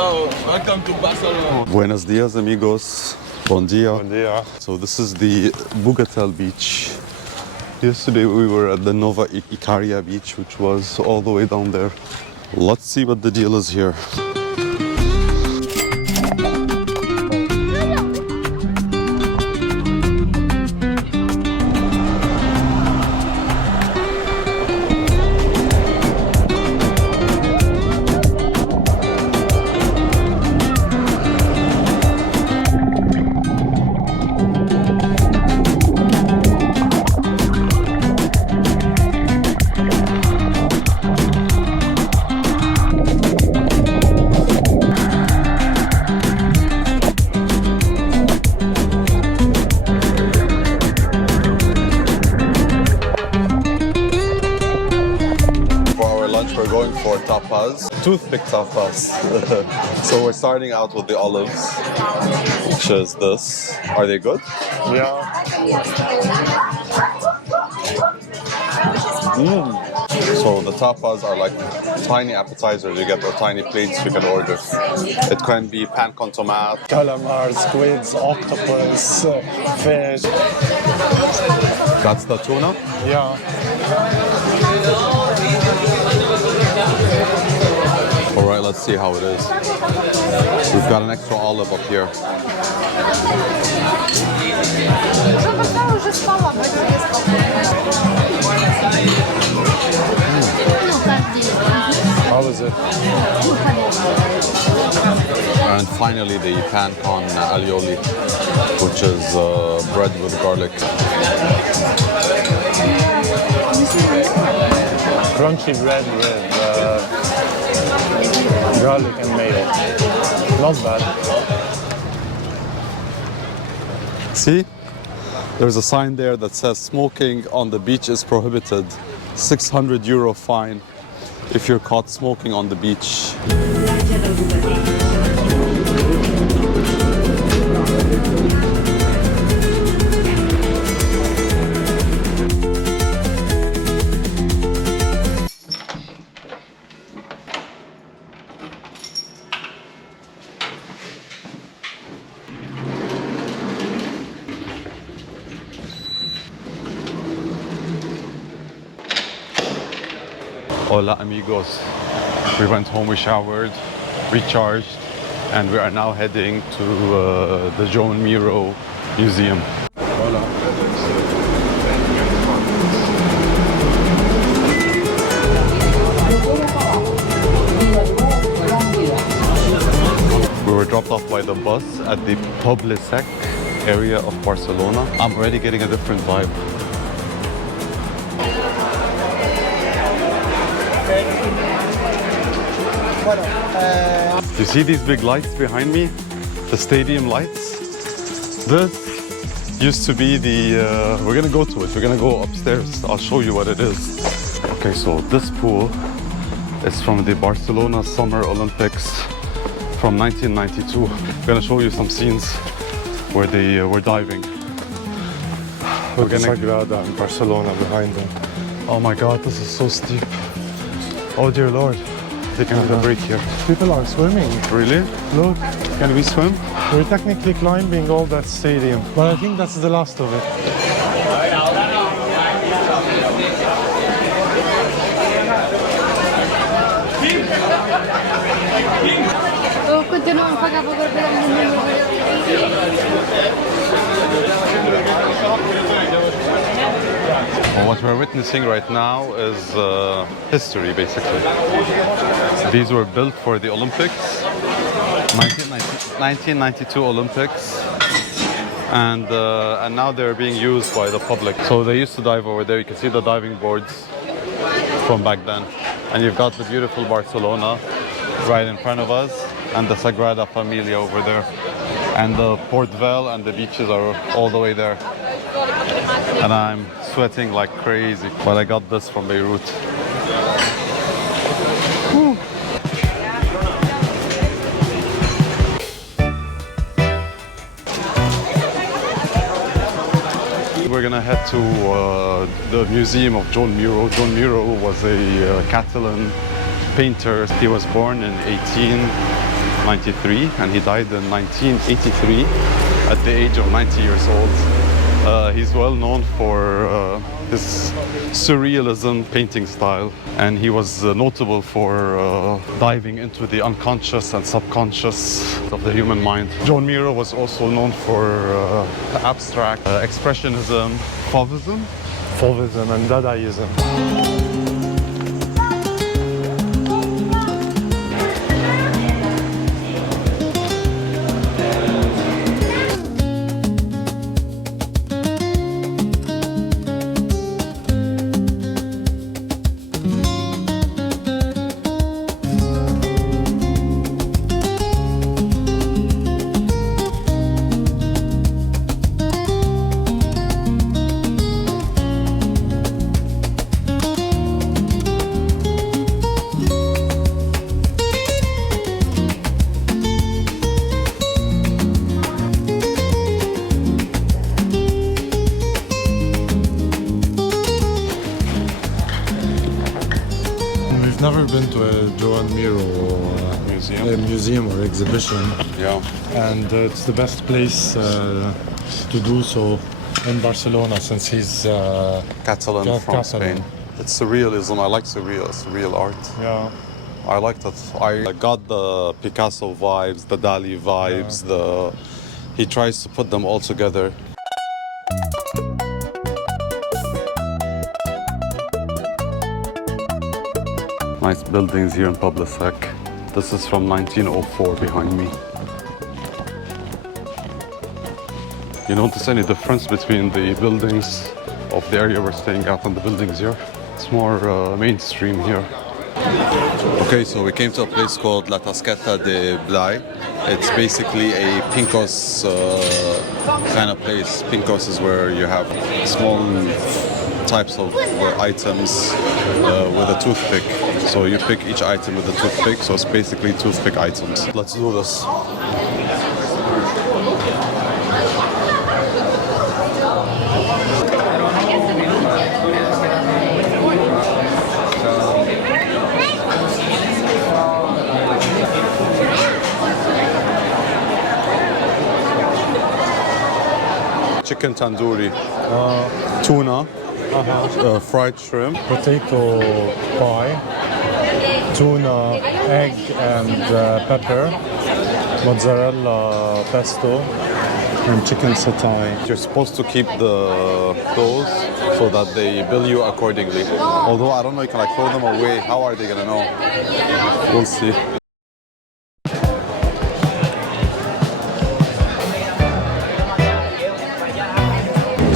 Hello, welcome to Barcelona. Buenos dias, amigos. Bon dia. Bon dia. So this is the Bogatell Beach. Yesterday we were at the Nova Icaria Beach, which was all the way down there. Let's see what the deal is here. We're going for tapas, toothpick tapas. So we're starting out with the olives, which is this. Are they good? Yeah. So the tapas are like tiny appetizers you get, or tiny plates you can order. It can be pan con tomate. Calamar, squids, octopus, fish. That's the tuna. Yeah. All right, let's see how it is. We've got an extra olive up here. How is it? And finally the pan con alioli, which is bread with garlic. Crunchy bread with garlic and mayo. Not bad. See? There's a sign there that says smoking on the beach is prohibited. €600 fine if you're caught smoking on the beach. Hola amigos. We went home, we showered, recharged, and we are now heading to the Joan Miró Museum. Hola. We were dropped off by the bus at the Poble-sec area of Barcelona. I'm already getting a different vibe. You see these big lights behind me? The stadium lights? This used to be the... we're gonna go to it. We're gonna go upstairs. I'll show you what it is. Okay, so this pool is from the Barcelona Summer Olympics from 1992. I'm gonna show you some scenes where they were diving. With the Sagrada in Barcelona behind them. Oh my God, this is so steep. Oh dear Lord. They can have a break here. People are swimming. Really? Look, Can we swim? we're technically climbing all that stadium, but I think that's the last of it. Well, what we're witnessing right now is history, basically. These were built for the Olympics, 1992 Olympics, and now they're being used by the public. So they used to dive over there. You can see the diving boards from back then. And you've got the beautiful Barcelona right in front of us, and the Sagrada Familia over there. And the Port Vell and the beaches are all the way there. And I'm sweating like crazy, but I got this from Beirut. Whew. We're gonna head to the museum of Joan Miró. Joan Miró was a Catalan painter. He was born in 18 93, and he died in 1983 at the age of 90 years old. He's well known for his surrealism painting style, and he was notable for diving into the unconscious and subconscious of the human mind. Joan Miró was also known for abstract expressionism, Fauvism, and Dadaism. We've never been to a Joan Miró museum or exhibition. Yeah. And it's the best place to do so in Barcelona, since he's Catalan from Spain. It's surrealism. I like surreal art. Yeah. I like that. I got the Picasso vibes, the Dali vibes. He tries to put them all together. Nice buildings here in Poble-sec. This is from 1904 behind me. You notice any difference between the buildings of the area we're staying at and the buildings here? It's more mainstream here. Okay, so we came to a place called La Tasqueta de Blai. It's basically a Pintxos kind of place. Pintxos is where you have small types of items with a toothpick. So you pick each item with a toothpick, so it's basically toothpick items. Let's do this. Chicken tandoori, tuna, fried shrimp, Potato pie, tuna, egg and pepper, mozzarella pesto, and chicken satay. You're supposed to keep those so that they bill you accordingly. Although I don't know, you can like throw them away. How are they gonna know? We'll see.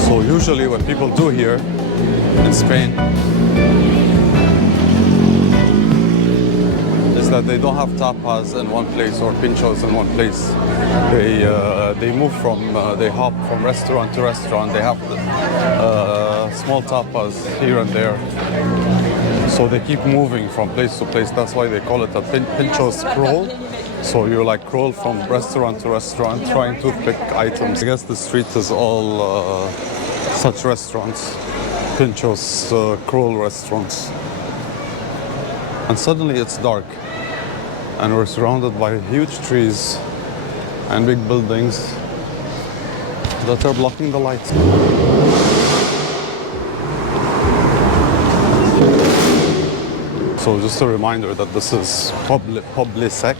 So usually what people do here in Spain is that they don't have tapas in one place or Pintxos in one place. They move from, they hop from restaurant to restaurant. They have small tapas here and there. So they keep moving from place to place. That's why they call it a Pintxos crawl. So you like crawl from restaurant to restaurant trying toothpick items. I guess the street is all such restaurants, Pintxos crawl restaurants. And suddenly it's dark and we're surrounded by huge trees and big buildings that are blocking the lights. So just a reminder that this is Poble-sec.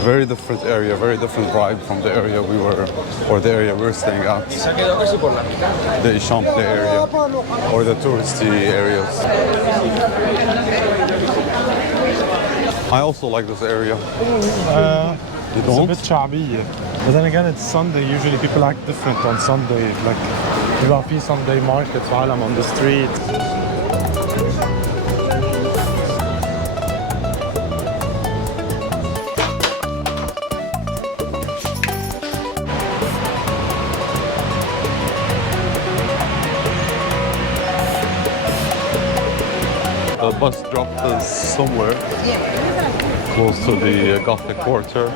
Very different area, very different vibe from the area we were, or the area we're staying at. The Eixample area, or the touristy areas. I also like this area. You don't? It's a bit شعبية. But then again, it's Sunday. Usually people act different on Sunday. Like, you have Sunday markets, عالم on the street. The bus dropped us somewhere close to the Gothic Quarter,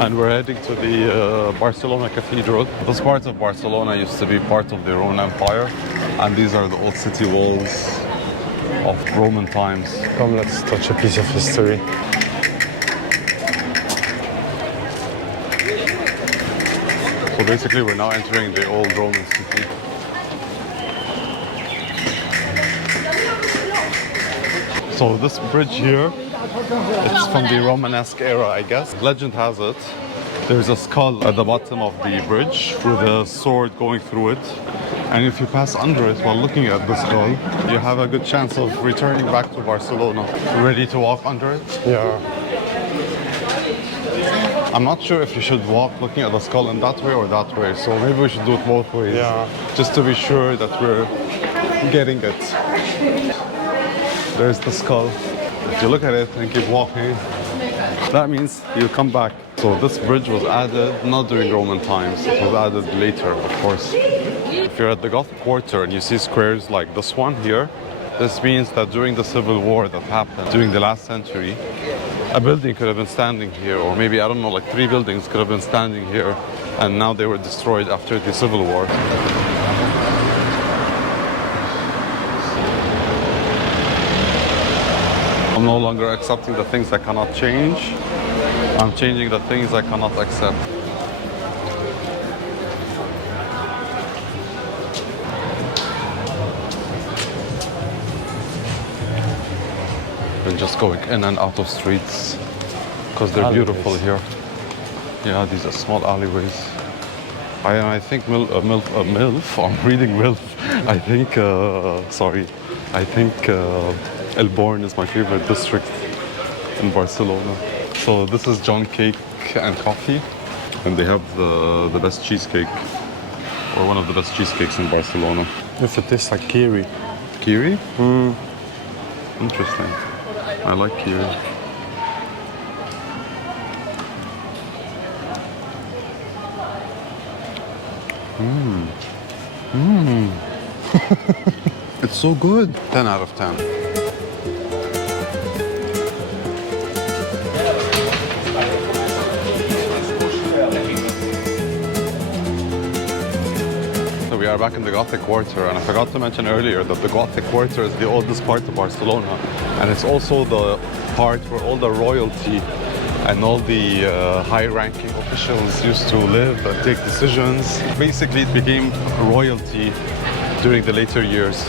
and we're heading to the Barcelona Cathedral. This part of Barcelona used to be part of the Roman Empire, and these are the old city walls of Roman times. Come, let's touch a piece of history. So basically we're now entering the old Roman city. So this bridge here, it's from the Romanesque era, I guess. Legend has it, there's a skull at the bottom of the bridge with a sword going through it. And if you pass under it while looking at the skull, you have a good chance of returning back to Barcelona. Ready to walk under it? Yeah. I'm not sure if you should walk looking at the skull in that way or that way, so maybe we should do it both ways. Yeah. Just to be sure that we're getting it. There's the skull. If you look at it and keep walking, that means you'll come back. So this bridge was added not during Roman times, it was added later, of course. If you're at the Gothic Quarter and you see squares like this one here, this means that during the civil war that happened during the last century, a building could have been standing here, or maybe, I don't know, like 3 buildings could have been standing here, and now they were destroyed after the civil war. I'm no longer accepting the things I cannot change. I'm changing the things I cannot accept. We're just going in and out of streets because they're beautiful here. Yeah, these are small alleyways. I think MILF, I'm reading MILF. I think, I think El Born is my favorite district in Barcelona. So this is Joan Cake and Coffee, and they have the best cheesecake, or one of the best cheesecakes in Barcelona. If it tastes like kiri. Kiri? Interesting. I like kiri. It's so good. 10 out of 10. So we are back in the Gothic Quarter, and I forgot to mention earlier that the Gothic Quarter is the oldest part of Barcelona, and it's also the part where all the royalty and all the high-ranking officials used to live and take decisions. Basically, it became royalty during the later years.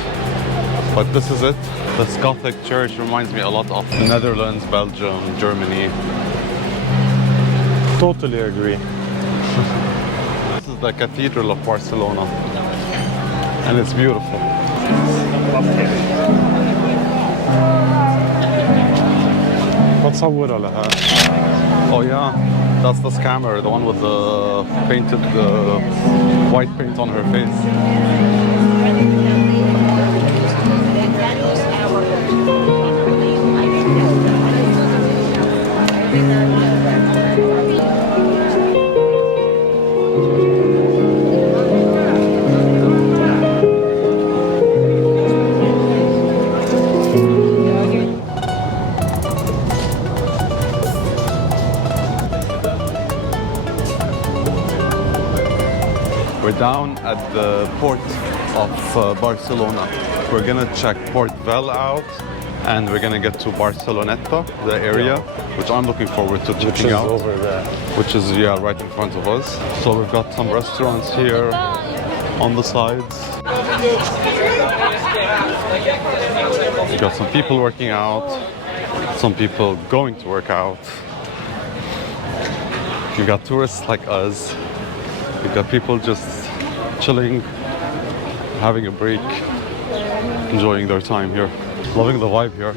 But this is it. This Gothic church reminds me a lot of the Netherlands, Belgium, Germany. Totally agree. This is the Cathedral of Barcelona, and it's beautiful. بتصور لها. Oh yeah, that's the scammer, the one with the painted white paint on her face. We're down at the port of Barcelona. We're gonna check Port Vel out, and we're gonna get to Barceloneta, the area, which I'm looking forward to checking out. Over there. Which is, yeah, right in front of us. So we've got some restaurants here on the sides. We've got some people working out, some people going to work out. You've got tourists like us. You've got people just chilling, having a break, enjoying their time here. Loving the vibe here.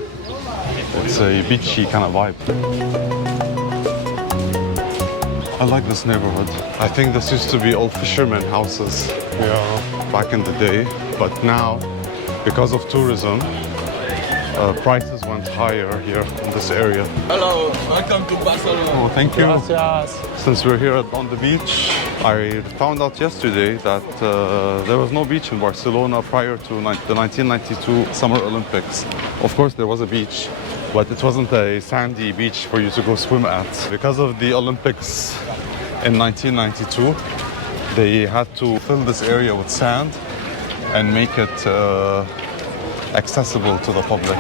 It's a beachy kind of vibe. I like this neighborhood. I think this used to be old fishermen houses, yeah, back in the day, but now, because of tourism, prices went higher here in this area. Hello, welcome to Barcelona. Oh, thank you. Gracias. Since we're here on the beach, I found out yesterday that there was no beach in Barcelona prior to the 1992 Summer Olympics. Of course, there was a beach, but it wasn't a sandy beach for you to go swim at. Because of the Olympics in 1992, they had to fill this area with sand and make it accessible to the public.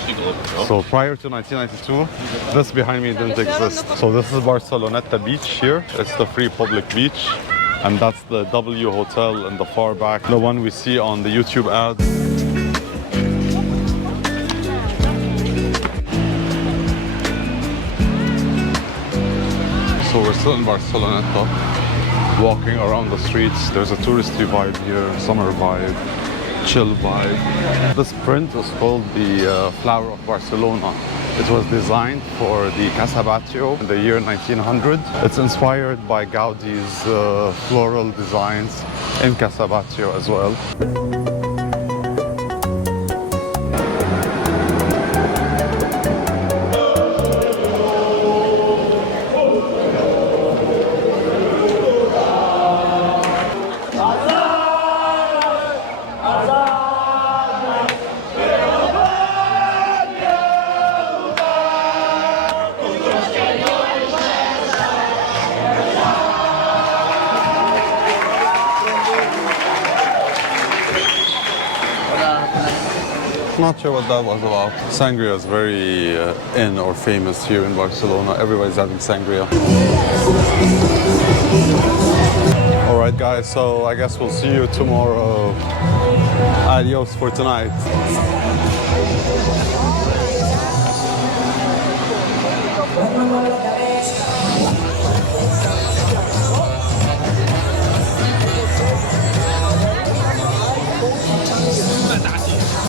people over there. So prior to 1992, this behind me didn't exist. So this is Barceloneta Beach here. It's the free public beach. And that's the W Hotel in the far back, the one we see on the YouTube ads. So we're still in Barceloneta, walking around the streets. There's a touristy vibe here, summer vibe, chill vibe. This print is called the Flower of Barcelona. It was designed for the Casa Batlló in the year 1900. It's inspired by Gaudi's floral designs in Casa Batlló as well. Not sure what that was about. Sangria is very in or famous here in Barcelona. Everybody's having sangria. All right, guys, so I guess we'll see you tomorrow. Adios for tonight.